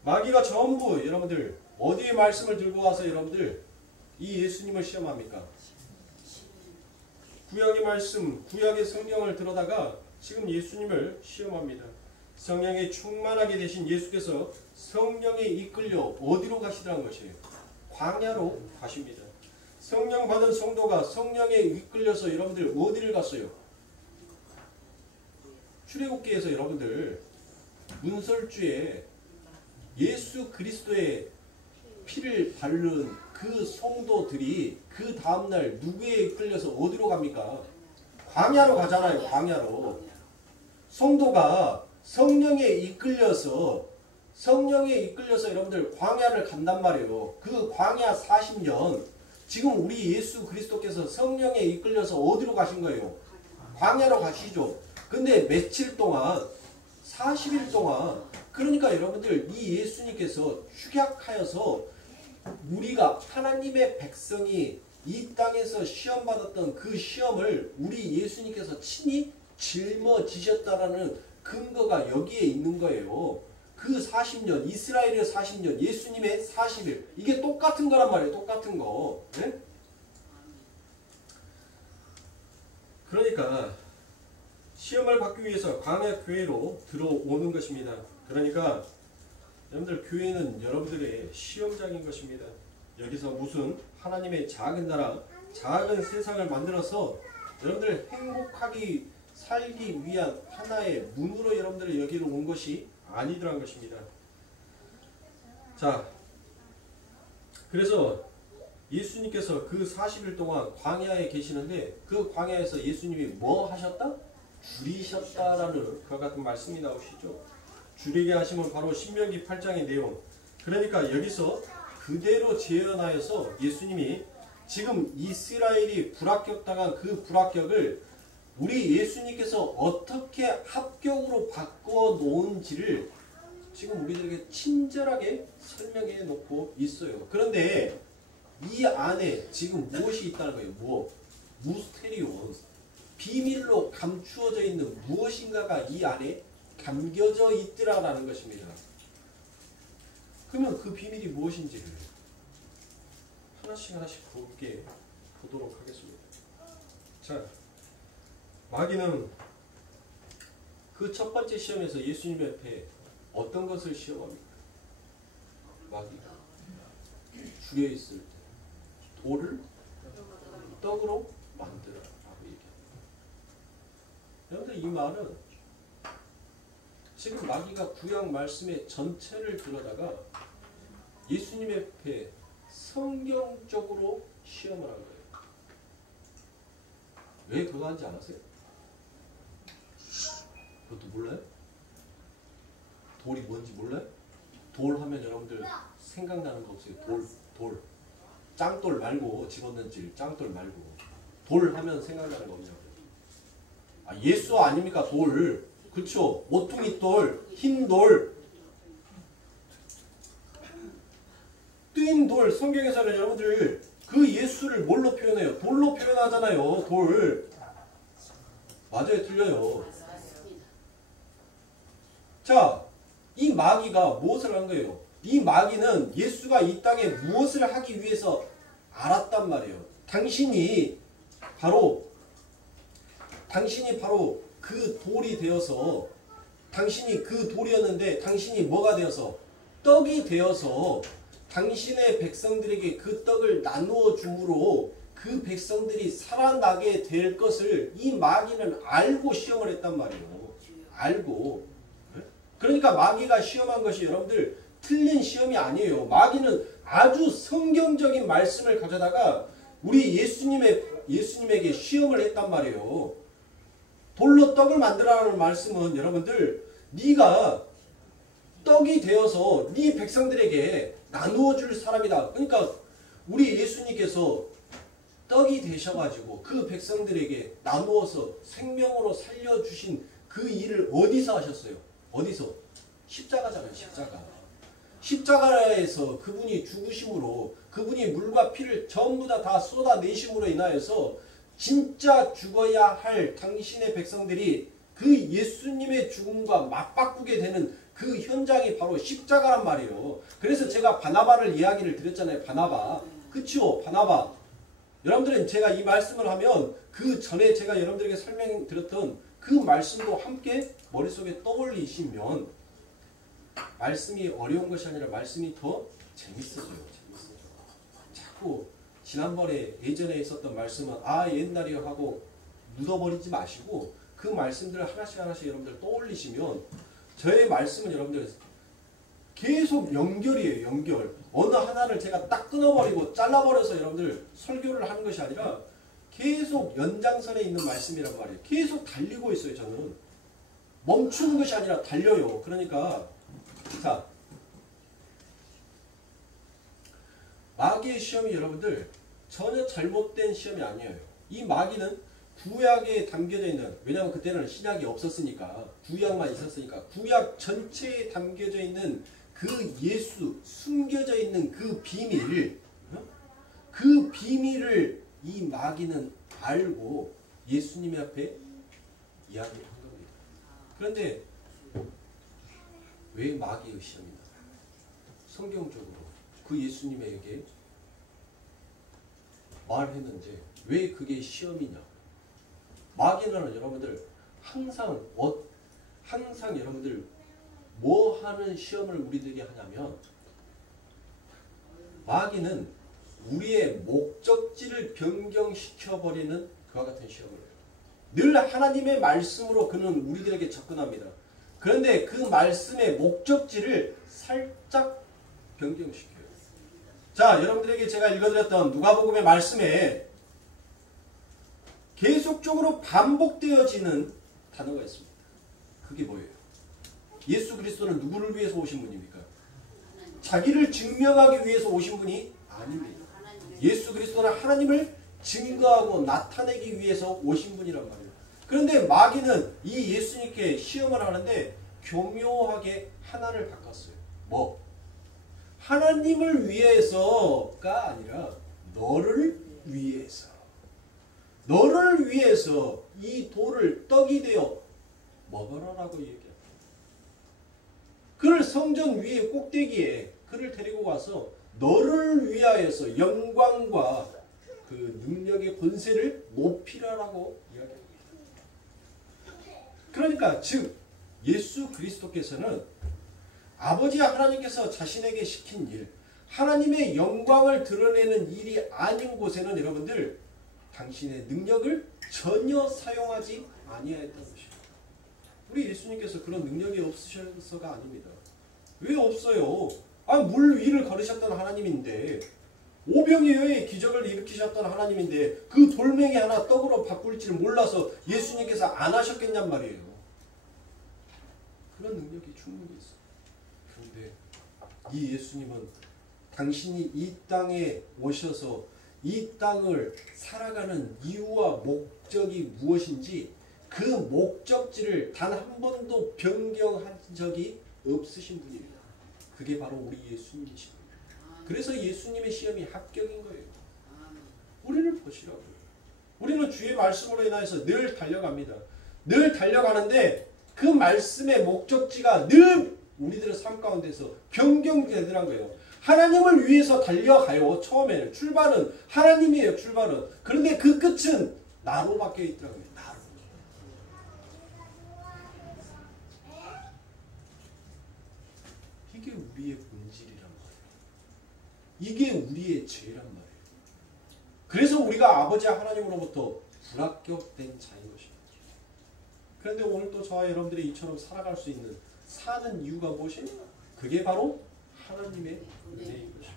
마귀가 전부 여러분들 어디에 말씀을 들고 와서 여러분들 이 예수님을 시험합니까? 구약의 말씀, 구약의 성경을 들어다가 지금 예수님을 시험합니다. 성령에 충만하게 되신 예수께서 성령에 이끌려 어디로 가시더란 것이에요? 광야로 가십니다. 성령 받은 성도가 성령에 이끌려서 여러분들 어디를 갔어요? 출애굽기에서 여러분들 문설주에 예수 그리스도의 피를 바른 그 성도들이 그 다음날 누구에 이끌려서 어디로 갑니까? 광야로 가잖아요. 광야로. 성도가 성령에 이끌려서 여러분들 광야를 간단 말이에요. 그 광야 40년 지금 우리 예수 그리스도께서 성령에 이끌려서 어디로 가신 거예요? 광야로 가시죠. 근데 며칠 동안 40일 동안 그러니까 여러분들 이 예수님께서 축약하여서 우리가 하나님의 백성이 이 땅에서 시험 받았던 그 시험을 우리 예수님께서 친히 짊어지셨다라는 근거가 여기에 있는 거예요. 그 40년 이스라엘의 40년 예수님의 40일 이게 똑같은 거란 말이에요. 똑같은 거. 네? 그러니까 시험을 받기 위해서 광야 교회로 들어오는 것입니다. 그러니까 여러분들 교회는 여러분들의 시험장인 것입니다. 여기서 무슨 하나님의 작은 나라, 작은 세상을 만들어서 여러분들 행복하게 살기 위한 하나의 문으로 여러분들이 여기로 온 것이 아니더란 것입니다. 자, 그래서 예수님께서 그 40일 동안 광야에 계시는데 그 광야에서 예수님이 뭐 하셨다? 줄이셨다라는 그와 같은 말씀이 나오시죠. 줄이게 하시면 바로 신명기 8장의 내용. 그러니까 여기서 그대로 재현하여서 예수님이 지금 이스라엘이 불합격당한 그 불합격을 우리 예수님께서 어떻게 합격으로 바꿔 놓은지를 지금 우리들에게 친절하게 설명해 놓고 있어요. 그런데 이 안에 지금 무엇이 있다는 거예요? 뭐? 무스테리온. 비밀로 감추어져 있는 무엇인가가 이 안에 담겨져 있더라라는 것입니다. 그러면 그 비밀이 무엇인지를 하나씩 하나씩 곱게 보도록 하겠습니다. 자, 마귀는 그 첫 번째 시험에서 예수님 앞에 어떤 것을 시험합니까? 마귀가 죽여 있을 때 돌을 떡으로 만들어라고 얘기합니다. 여러분들 이 말은 지금 마귀가 구약 말씀의 전체를 들여다가 예수님 앞에 성경적으로 시험을 한 거예요. 왜 그거 하는지 아세요? 그것도 몰라요? 돌이 뭔지 몰라요? 돌 하면 여러분들 생각나는 거 없어요? 돌. 짱돌 말고 집어던질 짱돌 말고 돌 하면 생각나는 거 없냐고. 아, 예수 아닙니까? 돌. 그쵸? 모퉁이 돌, 흰 돌. 뜨인 돌. 성경에서는 여러분들 그 예수를 뭘로 표현해요? 돌로 표현하잖아요. 돌. 맞아요? 틀려요? 자, 이 마귀가 무엇을 한 거예요? 이 마귀는 예수가 이 땅에 무엇을 하기 위해서 알았단 말이에요. 당신이 바로 그 돌이 되어서 당신이 그 돌이었는데 당신이 뭐가 되어서 떡이 되어서 당신의 백성들에게 그 떡을 나누어 줌으로 그 백성들이 살아나게 될 것을 이 마귀는 알고 시험을 했단 말이에요. 알고. 그러니까 마귀가 시험한 것이 여러분들 틀린 시험이 아니에요. 마귀는 아주 성경적인 말씀을 가져다가 우리 예수님에게 시험을 했단 말이에요. 돌로 떡을 만들라는 말씀은 여러분들 네가 떡이 되어서 네 백성들에게 나누어 줄 사람이다. 그러니까 우리 예수님께서 떡이 되셔가지고 그 백성들에게 나누어서 생명으로 살려주신 그 일을 어디서 하셨어요? 어디서? 십자가잖아요. 십자가. 십자가에서 그분이 죽으심으로 그분이 물과 피를 전부 다 쏟아내심으로 인하여서 진짜 죽어야 할 당신의 백성들이 그 예수님의 죽음과 맞바꾸게 되는 그 현장이 바로 십자가란 말이에요. 그래서 제가 바나바를 이야기를 드렸잖아요. 바나바. 그쵸? 바나바. 여러분들은 제가 이 말씀을 하면 그 전에 제가 여러분들에게 설명드렸던 그 말씀도 함께 머릿속에 떠올리시면 말씀이 어려운 것이 아니라 말씀이 더 재밌어져요. 자꾸 지난번에 예전에 있었던 말씀은 옛날이요 하고 묻어버리지 마시고 그 말씀들을 하나씩 여러분들 떠올리시면 저의 말씀은 여러분들 계속 연결이에요. 연결. 어느 하나를 제가 딱 끊어버리고 잘라버려서 여러분들 설교를 하는 것이 아니라 계속 연장선에 있는 말씀이란 말이에요. 계속 달리고 있어요. 저는. 멈추는 것이 아니라 달려요. 그러니까 자, 마귀의 시험이 여러분들 전혀 잘못된 시험이 아니에요. 이 마귀는 구약에 담겨져 있는, 왜냐하면 그때는 신약이 없었으니까 구약만 있었으니까 구약 전체에 담겨져 있는 그 예수, 숨겨져 있는 그 비밀, 그 비밀을 이 마귀는 알고 예수님 앞에 이야기를 한 겁니다. 그런데 왜 마귀의 시험이 나요? 성경적으로 그 예수님에게 말했는데 왜 그게 시험이냐? 마귀는 여러분들 항상 여러분들 뭐 하는 시험을 우리들에게 하냐면, 마귀는 우리의 목적지를 변경시켜버리는 그와 같은 시험을 해요. 늘 하나님의 말씀으로 그는 우리들에게 접근합니다. 그런데 그 말씀의 목적지를 살짝 변경시켜요. 자, 여러분들에게 제가 읽어드렸던 누가복음의 말씀에 계속적으로 반복되어지는 단어가 있습니다. 그게 뭐예요? 예수 그리스도는 누구를 위해서 오신 분입니까? 자기를 증명하기 위해서 오신 분이 아닙니다. 예수 그리스도는 하나님을 증거하고 나타내기 위해서 오신 분이란 말이에요. 그런데 마귀는 이 예수님께 시험을 하는데 교묘하게 하나를 바꿨어요. 뭐? 하나님을 위해서가 아니라 너를 위해서. 너를 위해서 이 돌을 떡이 되어 먹어라라고 얘기합니다. 그를 성전 위에 꼭대기에 그를 데리고 와서 너를 위하여서 영광과 그 능력의 권세를 높이라라고 이야기합니다. 그러니까 즉 예수 그리스도께서는 아버지 하나님께서 자신에게 시킨 일, 하나님의 영광을 드러내는 일이 아닌 곳에는 여러분들 당신의 능력을 전혀 사용하지 아니하였던 것입니다. 우리 예수님께서 그런 능력이 없으셔서가 아닙니다. 왜 없어요? 물 위를 걸으셨던 하나님인데, 오병이어의 기적을 일으키셨던 하나님인데 그 돌멩이 하나 떡으로 바꿀 줄 몰라서 예수님께서 안 하셨겠냔 말이에요. 그런 능력이 충분히 있어요. 그런데 이 예수님은 당신이 이 땅에 오셔서 이 땅을 살아가는 이유와 목적이 무엇인지 그 목적지를 단 한 번도 변경한 적이 없으신 분입니다. 그게 바로 우리 예수님이십니다. 그래서 예수님의 시험이 합격인 거예요. 우리를 보시라고요. 우리는 주의 말씀으로 인하여서 늘 달려갑니다. 늘 달려가는데 그 말씀의 목적지가 늘 우리들의 삶 가운데서 변경되더란 거예요. 하나님을 위해서 달려가요. 처음에는 출발은 하나님이에요. 출발은. 그런데 그 끝은 나로 바뀌어 있더라고요. 나로. 이게 우리의 본질이란 말이에요. 이게 우리의 죄란 말이에요. 그래서 우리가 아버지 하나님으로부터 불합격된 자인 것입니다. 그런데 오늘 또 저와 여러분들이 이처럼 살아갈 수 있는 사는 이유가 무엇이냐? 그게 바로 하나님의 은혜인 것입니다.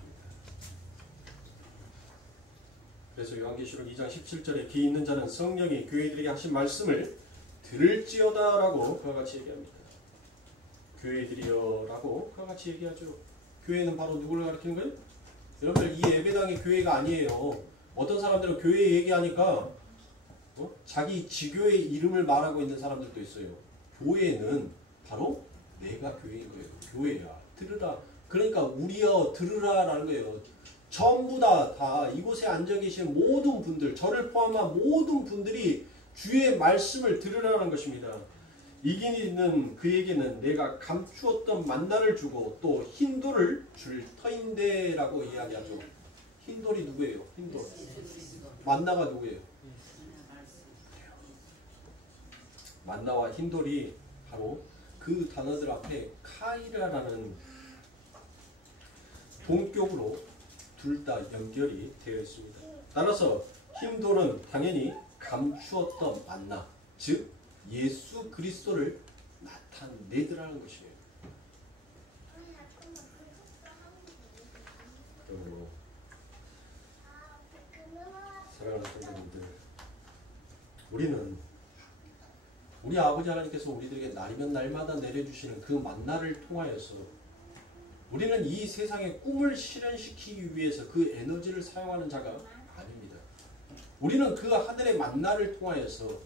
그래서 요한계시록 2장 17절에 귀 있는 자는 성령이 교회들에게 하신 말씀을 들을지어다 라고 그와 같이 얘기합니다. 교회들이여 라고 그와 같이 얘기하죠. 교회는 바로 누구를 가리키는 거예요? 여러분들 이 예배당이 교회가 아니에요. 어떤 사람들은 교회 얘기하니까 자기 지교의 이름을 말하고 있는 사람들도 있어요. 교회는 바로 내가 교회인 거예요. 교회야. 들으라. 그러니까 우리여 들으라라는 거예요. 전부 다 이곳에 앉아 계신 모든 분들, 저를 포함한 모든 분들이 주의 말씀을 들으라는 것입니다. 이기는 그에게는 내가 감추었던 만나를 주고 또 흰돌을 줄 터인데라고 이야기하죠. 흰돌이 누구예요? 흰돌. 만나가 누구예요? 만나와 흰돌이 바로 그 단어들 앞에 카이라라는 동격으로 둘 다 연결이 되어 있습니다. 따라서 흰돌은 당연히 감추었던 만나, 즉 예수 그리스도를 나타내더라는 것이에요. 그러므로 사랑하는 성도님들, 우리는 우리 아버지 하나님께서 우리들에게 날이면 날마다 내려주시는 그 만나를 통하여서 우리는 이 세상의 꿈을 실현시키기 위해서 그 에너지를 사용하는 자가 아닙니다. 우리는 그 하늘의 만나를 통하여서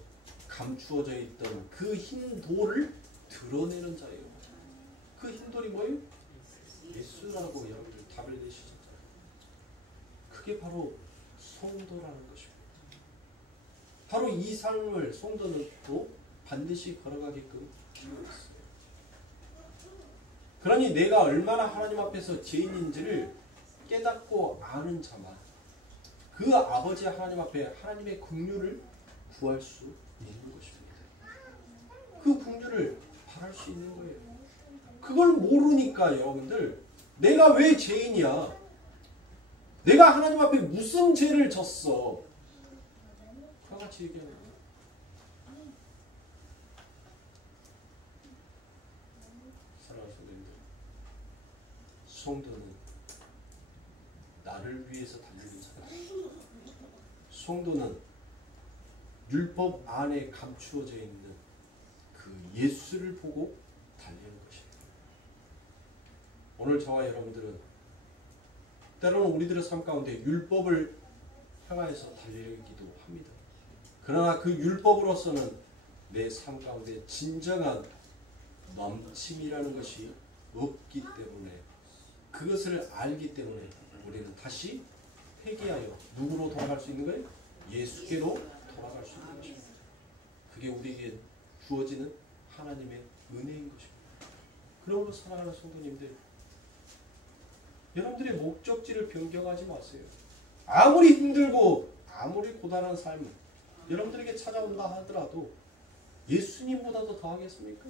감추어져 있던 그 흰 돌을 드러내는 자예요. 그 흰 돌이 뭐예요? 예수라고 여러분들 답을 내시잖아요. 그게 바로 성도라는 것입니다. 바로 이 삶을 성도는 또 반드시 걸어가게끔 기도했어요. 그러니 내가 얼마나 하나님 앞에서 죄인인지를 깨닫고 아는 자만 그 아버지 하나님 앞에 하나님의 긍휼을 구할 수 있는 것입니다. 그 긍휼을 바랄 수 있는 거예요. 그걸 모르니까 여러분들 내가 왜 죄인이야? 내가 하나님 앞에 무슨 죄를 졌어? 그와 같이 얘기하는 거예요. 사랑하는 성도님들, 성도는 나를 위해서 달리는 자가 아니에요. 성도는 율법 안에 감추어져 있는 그 예수를 보고 달리는 것입니다. 오늘 저와 여러분들은 때로는 우리들의 삶 가운데 율법을 향하여서 달리기도 합니다. 그러나 그 율법으로서는 내 삶 가운데 진정한 넘침이라는 것이 없기 때문에 그것을 알기 때문에 우리는 다시 회개하여 누구로 돌아갈 수 있는 거예요? 예수께로 돌아갈 수 있는 것입니다. 그게 우리에게 주어지는 하나님의 은혜인 것입니다. 그러므로 사랑하는 성도님들, 여러분들의 목적지를 변경하지 마세요. 아무리 힘들고 아무리 고단한 삶을 여러분들에게 찾아온다 하더라도 예수님보다도 더 하겠습니까?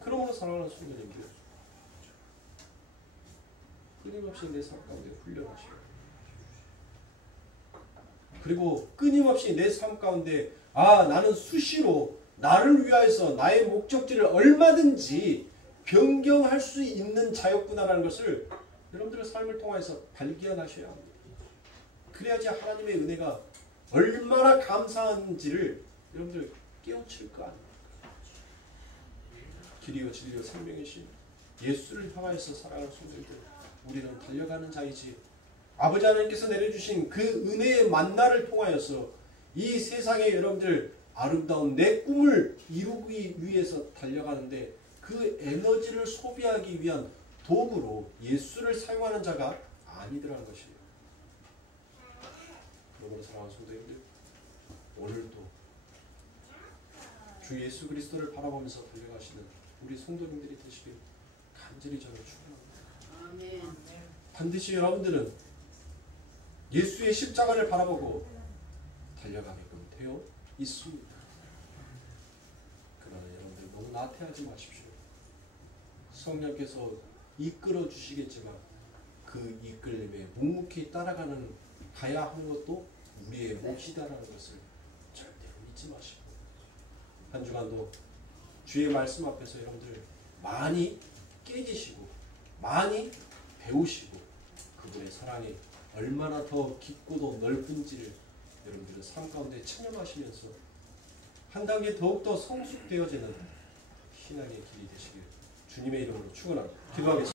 그러므로 사랑하는 성도님들, 끊임없이 내 삶 가운데 훈련하시고 그리고 끊임없이 내 삶 가운데 나는 수시로 나를 위하여서 나의 목적지를 얼마든지 변경할 수 있는 자였구나라는 것을 여러분들의 삶을 통해서 발견하셔야 합니다. 그래야지 하나님의 은혜가 얼마나 감사한지를 여러분들 깨우칠 거 아닙니까? 길이요 진리요 생명이신 예수를 향하여서 살아가는 성도들, 우리는 달려가는 자이지 아버지 하나님께서 내려주신 그 은혜의 만나를 통하여서 이 세상에 여러분들 아름다운 내 꿈을 이루기 위해서 달려가는데 그 에너지를 소비하기 위한 도구로 예수를 사용하는 자가 아니더라는 것이에요. 그러므로 사랑하는 성도님들, 오늘도 주 예수 그리스도를 바라보면서 달려가시는 우리 성도님들이 되시길 간절히 저는 축원합니다. 반드시 여러분들은 예수의 십자가를 바라보고 달려가게끔 되어 있습니다. 그러나 여러분들 너무 나태하지 마십시오. 성령께서 이끌어 주시겠지만 그 이끌림에 묵묵히 따라가는 가야 하는 것도 우리의 몫이다라는 것을 절대로 잊지 마시고 한 주간도 주의 말씀 앞에서 여러분들 많이 깨지시고 많이 배우시고 그분의 사랑이 얼마나 더 깊고도 넓은지를 여러분들은 삶 가운데 체험하시면서 한 단계 더욱더 성숙되어지는 신앙의 길이 되시길 주님의 이름으로 축원합니다. 기도하겠습니다.